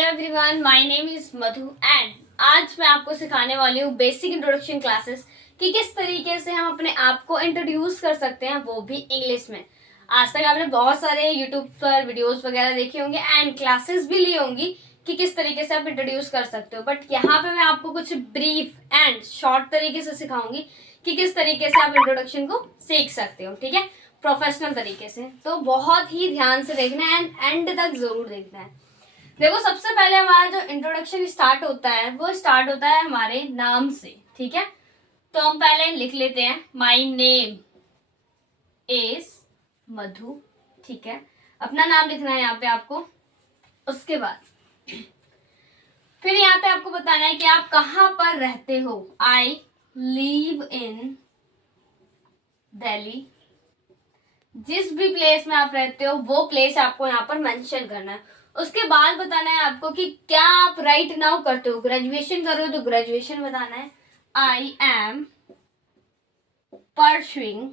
Everyone, my name is Madhu and आज मैं आपको सिखाने वाली हूँ बेसिक इंट्रोडक्शन क्लासेस कि किस तरीके से हम अपने आप को इंट्रोड्यूस कर सकते हैं, वो भी इंग्लिश में। आज तक आपने बहुत सारे यूट्यूब पर वीडियोस वगैरह देखे होंगे एंड क्लासेस भी ली होंगी कि किस तरीके से आप इंट्रोड्यूस कर सकते हो, बट यहाँ पे मैं आपको कुछ ब्रीफ एंड शॉर्ट तरीके से सिखाऊंगी कि किस तरीके से आप इंट्रोडक्शन को सीख सकते हो। ठीक है, प्रोफेशनल तरीके से। तो बहुत ही ध्यान से देखना है एंड एंड तक जरूर देखना है। देखो, सबसे पहले हमारा जो इंट्रोडक्शन स्टार्ट होता है वो स्टार्ट होता है हमारे नाम से। ठीक है, तो हम पहले लिख लेते हैं माय नेम इज मधु। ठीक है, अपना नाम लिखना है यहाँ पे आपको। उसके बाद फिर यहाँ पे आपको बताना है कि आप कहाँ पर रहते हो। I live in Delhi. जिस भी प्लेस में आप रहते हो वो प्लेस आपको यहाँ पर मेंशन करना है। उसके बाद बताना है आपको कि क्या आप राइट नाउ करते हो। ग्रेजुएशन कर रहे हो तो ग्रेजुएशन बताना है। I am pursuing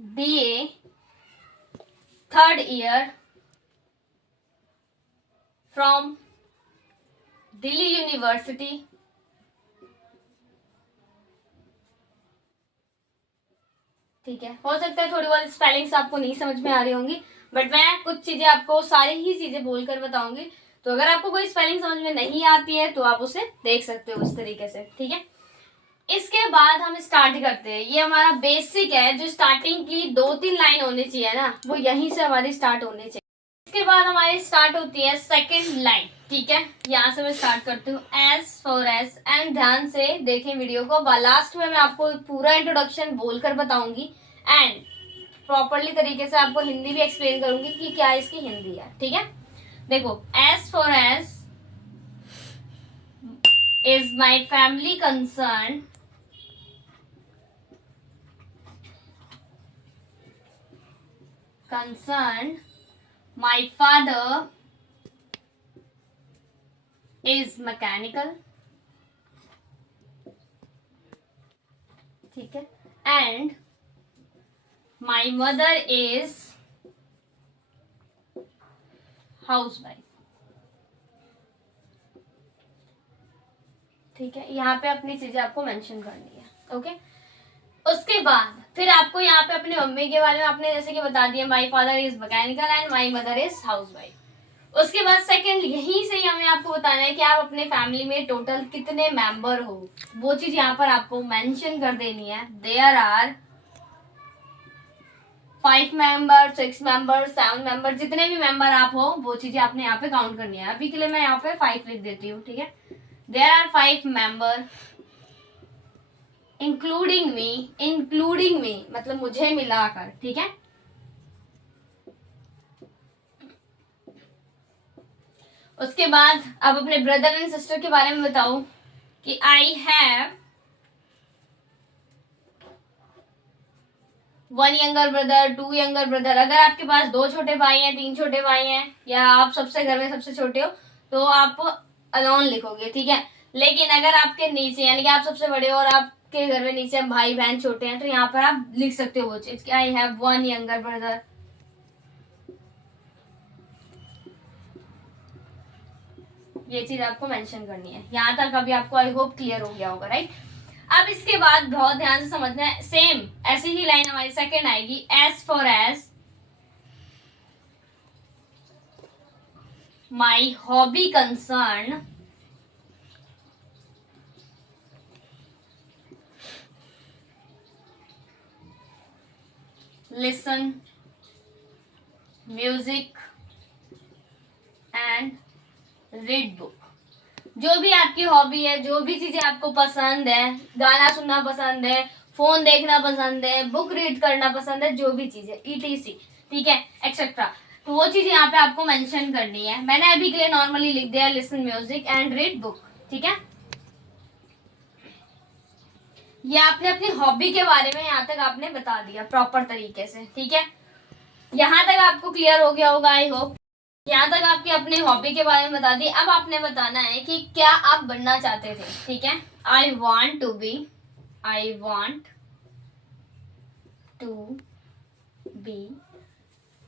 BA third year from Delhi university. ठीक है, हो सकता है थोड़ी बहुत स्पेलिंग्स आपको नहीं समझ में आ रही होंगी, बट मैं कुछ चीजें आपको सारी ही चीजें बोलकर बताऊंगी। तो अगर आपको कोई स्पेलिंग समझ में नहीं आती है तो आप उसे देख सकते हो उस तरीके से। ठीक है, इसके बाद हम स्टार्ट करते हैं। ये हमारा बेसिक है, जो स्टार्टिंग की 2-3 लाइन होनी चाहिए ना, वो यहीं से हमारी स्टार्ट होनी चाहिए। इसके बाद हमारी स्टार्ट होती है सेकंड लाइन। ठीक है, यहाँ से मैं स्टार्ट करती हूँ एस फॉर एस एंड ध्यान से देखें वीडियो को। लास्ट में मैं आपको पूरा इंट्रोडक्शन बोलकर बताऊंगी एंड प्रॉपरली तरीके से आपको हिंदी भी एक्सप्लेन करूंगी कि क्या इसकी हिंदी है। ठीक है, देखो, S for S is my family concern my father is mechanical. ठीक है, and my mother is housewife. ठीक है, यहाँ पे अपनी चीजें आपको मेंशन करनी है। ओके, उसके बाद फिर आपको यहाँ पे अपनी मम्मी के बारे में आपने जैसे कि बता दिया, my father is mechanical and my mother is housewife. उसके बाद सेकंड यहीं से हमें आपको बताना है कि आप अपने फैमिली में टोटल कितने मेंबर हो। वो चीज यहाँ पर आपको मेंशन कर देनी है। There are 5 member, 6 member, 7 member, जितने भी मेंबर आप हो वो चीजें आपने यहाँ पे काउंट करनी है। अभी के लिए मैं यहाँ पे 5 लिख देती हूँ। ठीक है, there are 5 member including me मतलब मुझे मिलाकर। ठीक है, उसके बाद अब अपने ब्रदर एंड सिस्टर के बारे में बताओ कि I have 1 younger brother, 2 younger brother. अगर आपके पास 2 छोटे भाई हैं, 3 छोटे भाई हैं, या आप सबसे घर में सबसे छोटे हो तो आप अलोन लिखोगे। ठीक है, लेकिन अगर आपके नीचे यानी कि आप सबसे बड़े हो और आपके घर में नीचे भाई बहन छोटे हैं तो यहाँ पर आप लिख सकते हो वो चीज, आई हैव 1 यंगर ब्रदर। ये चीज आपको मेंशन करनी है। यहाँ तक अभी आपको आई होप क्लियर हो गया होगा, राइट। अब इसके बाद बहुत ध्यान से समझना है, सेम ऐसी ही लाइन हमारी सेकंड आएगी। S for S my hobby concern listen music and read book. जो भी आपकी हॉबी है, जो भी चीजें आपको पसंद है, गाना सुनना पसंद है, फोन देखना पसंद है, बुक रीड करना पसंद है, जो भी चीजें ETC, ठीक है, एक्सेट्रा, तो वो चीजें यहाँ पे आपको मेंशन करनी है। मैंने अभी के लिए नॉर्मली लिख दिया listen music and read book. ठीक है, ये आपने अपनी हॉबी के बारे में यहाँ तक आपने बता दिया प्रॉपर तरीके से। ठीक है, यहाँ तक आपको क्लियर हो गया होगा आई होप। यहाँ तक आपकी अपनी हॉबी के बारे में बता दी। अब आपने बताना है कि क्या आप बनना चाहते थे। ठीक है, आई वॉन्ट टू बी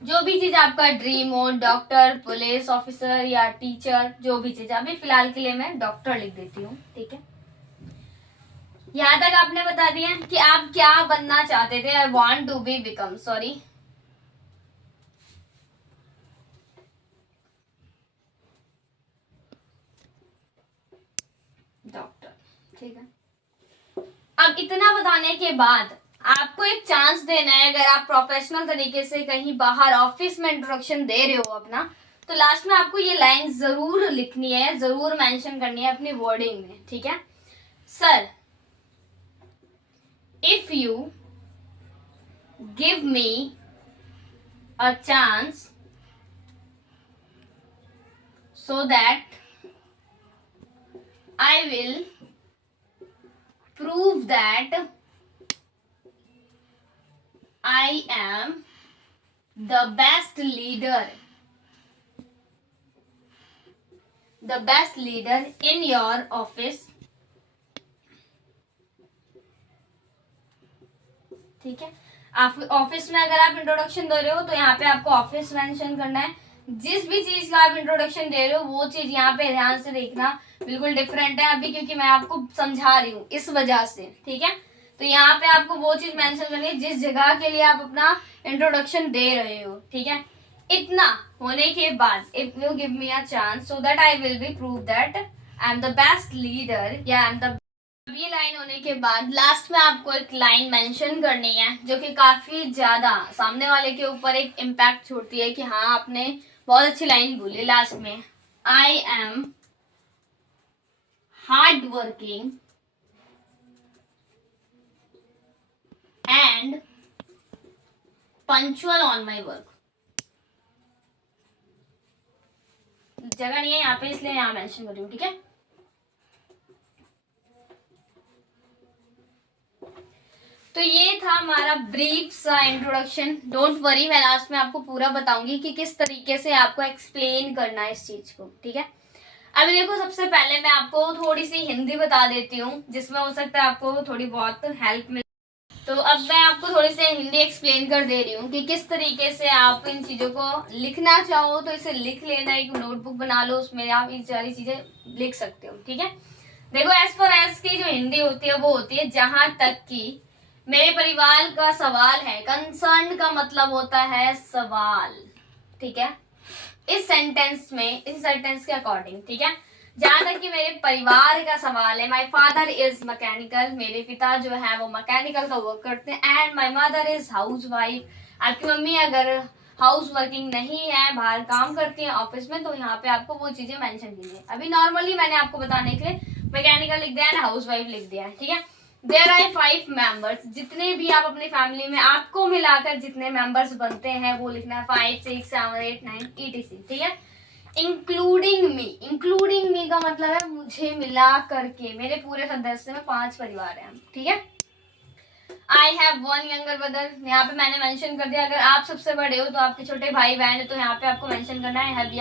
जो भी चीज आपका ड्रीम हो, डॉक्टर, पुलिस ऑफिसर या टीचर, जो भी चीज। अभी फिलहाल के लिए मैं डॉक्टर लिख देती हूँ, ठीक है। यहाँ तक आपने बता दिया कि आप क्या बनना चाहते थे। I want to be become, sorry, doctor, ठीक है। अब इतना बताने के बाद आपको एक चांस देना है। अगर आप प्रोफेशनल तरीके से कहीं बाहर ऑफिस में इंट्रोडक्शन दे रहे हो अपना, तो लास्ट में आपको ये लाइन जरूर लिखनी है, जरूर मेंशन करनी है अपनी वर्डिंग में, ठीक है। Sir, if you give me a chance so that I will prove that I am the best leader in your office, ठीक है। आप ऑफिस में अगर आप इंट्रोडक्शन दे रहे हो तो यहाँ पे आपको ऑफिस मेंशन करना है। जिस भी चीज का आप इंट्रोडक्शन दे रहे हो वो चीज यहाँ पे ध्यान से देखना, बिल्कुल डिफरेंट है अभी, क्योंकि मैं आपको समझा रही हूँ इस वजह से, ठीक है। तो यहाँ पे आपको वो चीज मेंशन करनी है जिस जगह के लिए आप अपना इंट्रोडक्शन दे रहे हो, ठीक है। इतना होने के बाद, if you give me a chance so that I will be prove that I am the best leader या आई एम द। ये लाइन होने के बाद लास्ट में आपको एक लाइन मेंशन करनी है जो कि काफी ज्यादा सामने वाले के ऊपर एक इम्पैक्ट छोड़ती है कि हाँ आपने बहुत अच्छी लाइन बोली लास्ट में। I am hard working and punctual on my work. जगह नहीं है यहाँ पे इसलिए यहाँ मेंशन कर रही हूँ, ठीक है। तो ये था हमारा ब्रीफ सा इंट्रोडक्शन। डोंट वरी, मैं लास्ट में आपको पूरा बताऊंगी कि किस तरीके से आपको एक्सप्लेन करना है इस चीज को, ठीक है। अभी देखो, सबसे पहले मैं आपको थोड़ी सी हिंदी बता देती हूँ जिसमें हो सकता है आपको थोड़ी बहुत हेल्प मिले। तो अब मैं आपको थोड़ी सी हिंदी एक्सप्लेन कर दे रही हूँ कि किस तरीके से आप इन चीजों को लिखना चाहो तो इसे लिख लेना, एक नोटबुक बना लो, उसमें आप ये सारी चीजें लिख सकते हो, ठीक है। देखो, एज फॉर एज की जो हिंदी होती है वो होती है जहां तक कि मेरे परिवार का सवाल है। कंसर्न का मतलब होता है सवाल, ठीक है। इस सेंटेंस के अकॉर्डिंग, ठीक है। जहां तक कि मेरे परिवार का सवाल है, माई फादर इज मैकेनिकल, मेरे पिता जो है वो मैकेनिकल का वर्क करते हैं। And my mother is house wife, आपकी मम्मी अगर हाउस वर्किंग नहीं है, बाहर काम करती है ऑफिस में, तो यहाँ पे आपको वो चीजें मेंशन की है। अभी नॉर्मली मैंने आपको बताने के लिए मैकेनिकल लिख दिया है, हाउस वाइफ लिख दिया है, ठीक है। देयर आर 5 मेंबर्स, जितने भी आप अपनी फैमिली में आपको मिलाकर जितने मेंबर्स बनते हैं वो लिखना है 5, 6, 7, 8, 9 etc, ठीक है। इंक्लूडिंग मी का मतलब है मुझे मिला करके, मेरे पूरे सदस्य में 5 परिवार हैं, ठीक है। आई हैव 1 यंगर ब्रदर, यहाँ पे मैंने मेंशन कर दिया। अगर आप सबसे बड़े हो तो आपके छोटे भाई बहन है, तो यहाँ पे आपको मेंशन करना है हैव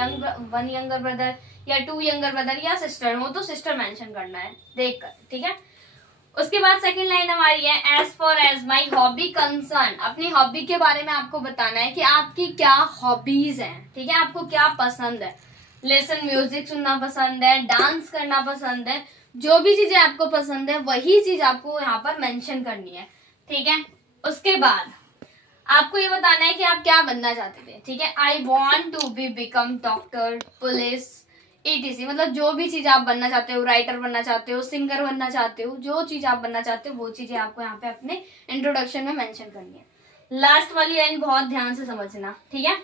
1 यंगर ब्रदर या 2 यंगर ब्रदर, या सिस्टर हो तो सिस्टर मेंशन करना है देखकर, ठीक है। उसके बाद सेकंड लाइन हमारी है as far as my hobby concern, अपनी हॉबी के बारे में आपको बताना है कि आपकी क्या हॉबीज हैं, ठीक है। आपको क्या पसंद है, लेसन म्यूजिक सुनना पसंद है, डांस करना पसंद है, जो भी चीजें आपको पसंद है वही चीज आपको यहाँ पर मेंशन करनी है, ठीक है। उसके बाद आपको ये बताना है कि आप क्या बनना चाहते थे, ठीक है। I want to be become doctor, police etc, मतलब जो भी चीज आप बनना चाहते हो, राइटर बनना चाहते हो, सिंगर बनना चाहते हो, जो चीज आप बनना चाहते हो वो चीजें आपको यहाँ पे अपने इंट्रोडक्शन में मेंशन करनी है। लास्ट वाली लाइन बहुत ध्यान से समझना, ठीक है।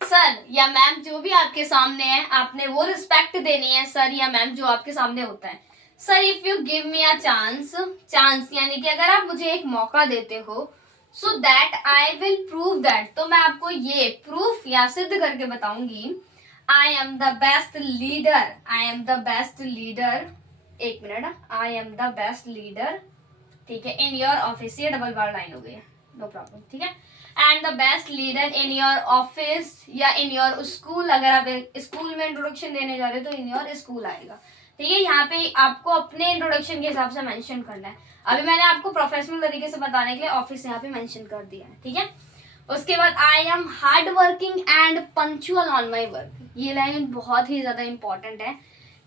सर या मैम जो भी आपके सामने है, आपने वो रिस्पेक्ट देनी है, सर या मैम जो आपके सामने होता है। Sir, if you give me a chance यानी कि अगर आप मुझे एक मौका देते हो, so that I will prove that, तो मैं आपको ये प्रूफ या सिद्ध करके बताऊंगी। I am the best leader, एक minute, I am the best leader, ठीक है, इन योर ऑफिस, ये डबल बार लाइन हो गई है, नो प्रॉब्लम, ठीक है। And the best leader in your office या इन योर स्कूल, अगर आप स्कूल में इंट्रोडक्शन देने जा रहे हो तो इन योर स्कूल आएगा, ठीक है। यहाँ पे आपको अपने इंट्रोडक्शन के हिसाब से मेंशन करना है। अभी मैंने आपको प्रोफेशनल तरीके से बताने के लिए ऑफिस यहाँ पे मेंशन कर दिया है, ठीक है। उसके बाद I am hard working and punctual on my work. ये लाइन बहुत ही ज़्यादा इम्पॉर्टेंट है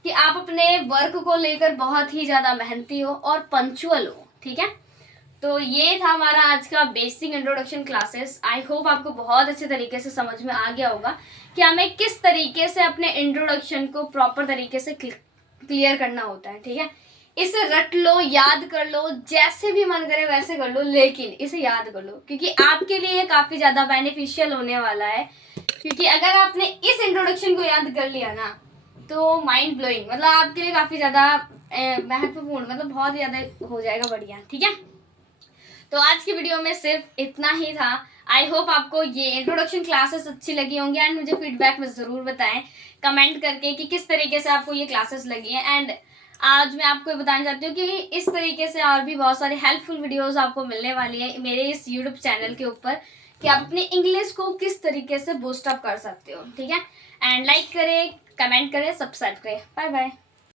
कि आप अपने वर्क को लेकर बहुत ही ज़्यादा मेहनती हो और पंक्चुअल हो, ठीक है। तो ये था हमारा आज का basic introduction classes. I hope आपको बहुत अच्छे तरीके से समझ में आ गया होगा कि हमें किस तरीके से अपने इंट्रोडक्शन को प्रॉपर तरीके से क्लियर करना होता है, ठीक है। इसे रट लो, याद कर लो, जैसे भी मन करे वैसे कर लो, लेकिन इसे याद कर लो क्योंकि आपके लिए ये काफ़ी ज़्यादा बेनिफिशियल होने वाला है। क्योंकि अगर आपने इस इंट्रोडक्शन को याद कर लिया ना तो माइंड ब्लोइंग, मतलब आपके लिए काफ़ी ज़्यादा महत्वपूर्ण, मतलब बहुत ज़्यादा हो जाएगा बढ़िया, ठीक है। तो आज की वीडियो में सिर्फ इतना ही था। आई होप आपको ये इंट्रोडक्शन क्लासेस अच्छी लगी होंगी एंड मुझे फीडबैक में ज़रूर बताएं कमेंट करके कि किस तरीके से आपको ये क्लासेस लगी हैं। एंड आज मैं आपको बताना चाहती हूँ कि इस तरीके से और भी बहुत सारी हेल्पफुल वीडियोस आपको मिलने वाली है मेरे इस यूट्यूब चैनल के ऊपर कि आप अपनी इंग्लिश को किस तरीके से बूस्ट अप कर सकते हो, ठीक है। एंड लाइक करें, कमेंट करें, सब्सक्राइब करें। Bye bye.